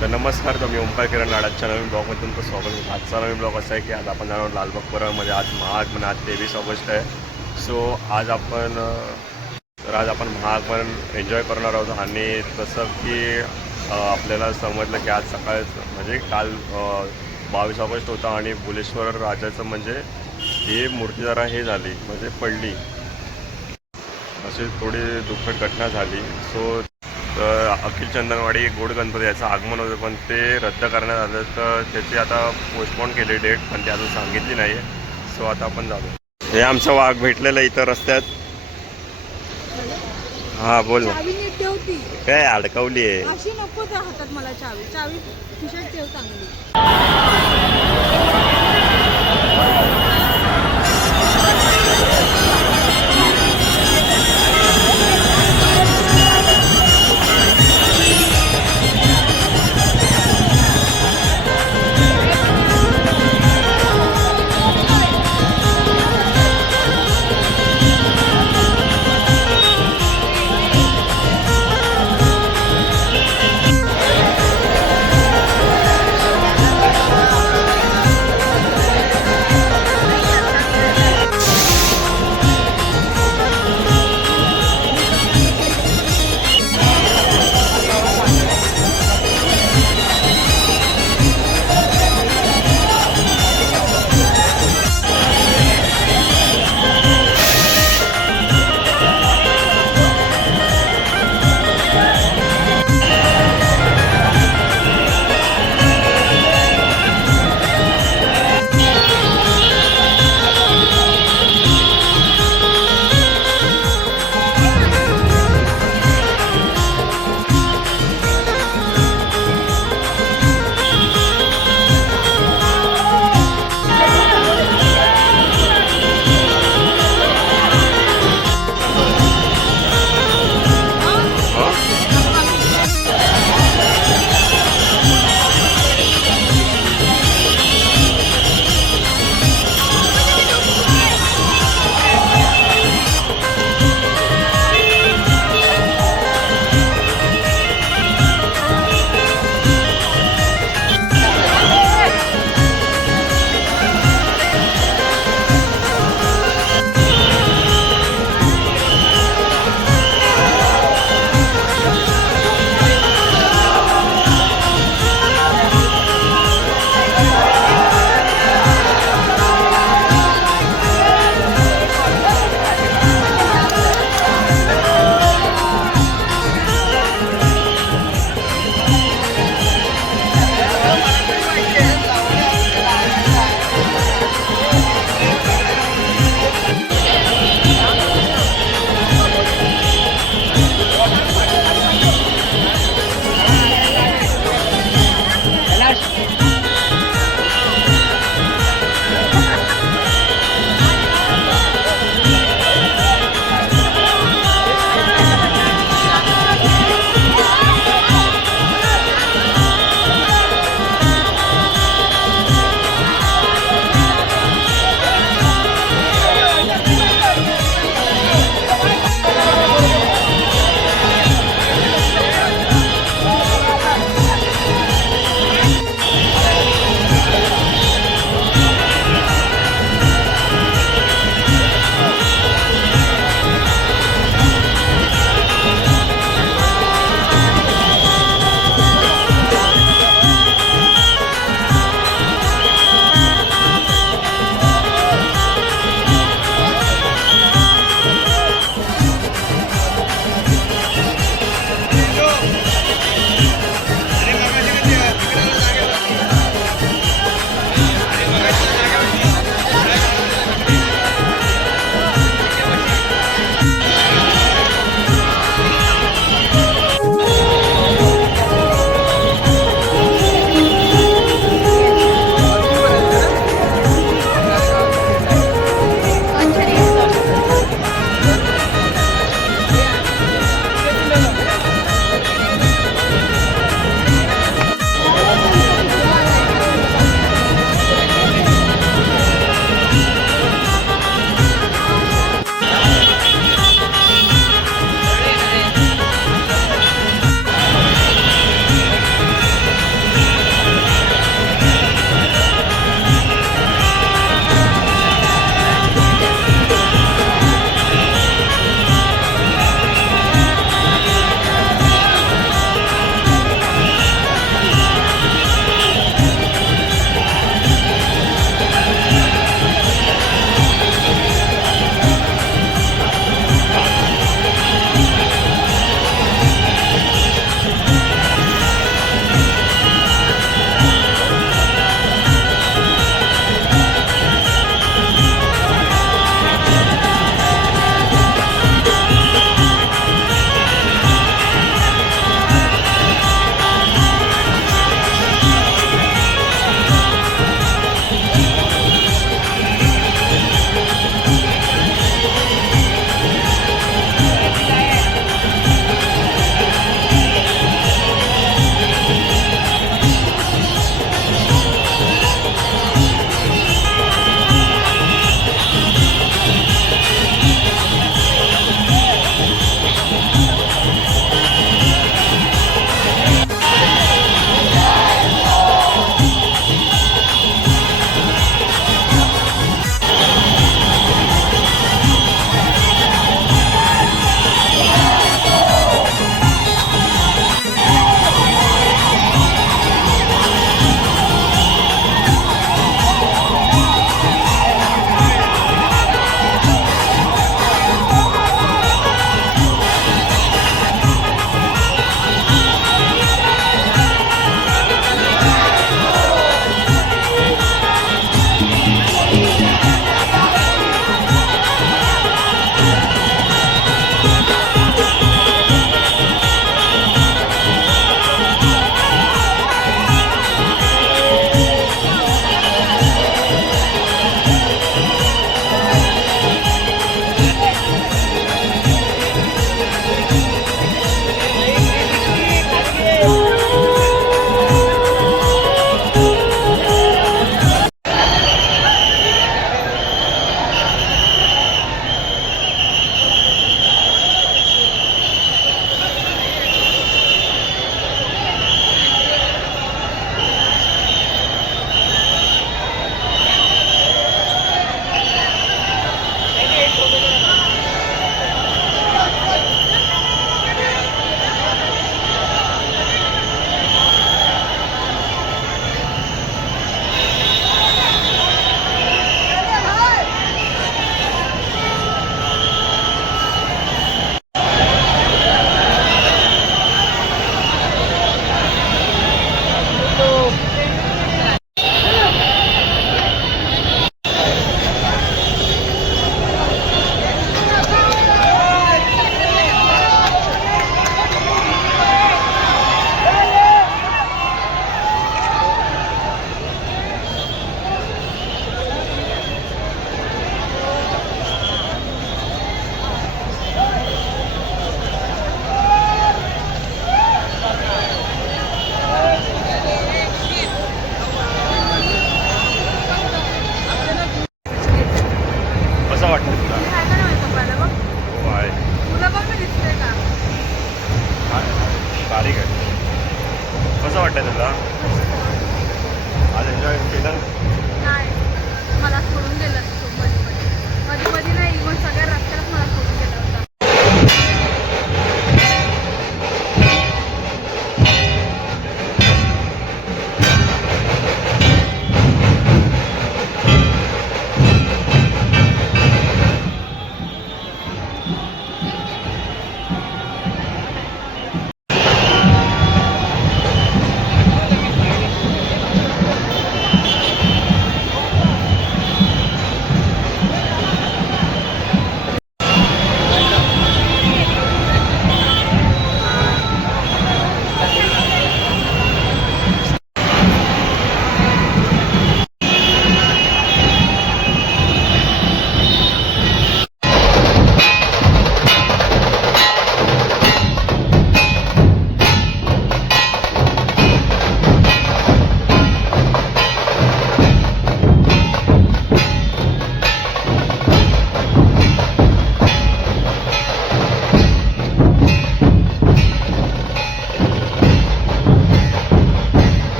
तर नमस्कार, मी ओंकार किरण लाडाच्या नवीन ब्लॉगमध्ये तुमचं स्वागत आहे. आजचा नवीन ब्लॉग असा आहे की आज आपण जाणार लालबाग परळमध्ये. आज महागमन, आज 23 ऑगस्ट आहे. सो आज आपण महागमन एन्जॉय करणार आहोत. आणि तसं की आपल्याला समजलं की आज सकाळ म्हणजे काल 22 ऑगस्ट होता आणि बुलेश्वर राजाचं म्हणजे ही मूर्ती जरा हे झाली म्हणजे पडली, अशी थोडी दुःखद घटना झाली. सो तर अखिल चंदनवाडी गोड गणपती याचं आगमन होतं, पण ते रद्द करण्यात आलं. तर त्याची आता पोस्टपोन केली डेट, पण ती अजून सांगितली नाही आहे. सो आता आपण जातो. हे आमचं वाघ भेटलेलं इथं रस्त्यात. हां बोल ना. चावी नीट ठेवती, काय अडकवली आहे? अशी नको त्या हातात मला चावी. चावी खिशात ठेव चांगली. वाटतं तुला? आज एन्जॉय केलं? नाही मला सोडून गेलं तो मध्ये मध्ये नाही मग सगळ्या रस्त्यालाच मला सोडून गेला होता.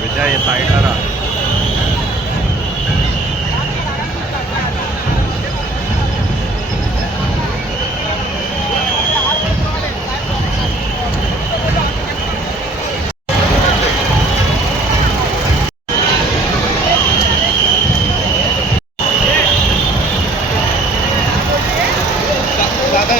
विद्या साईडला राहा. दादा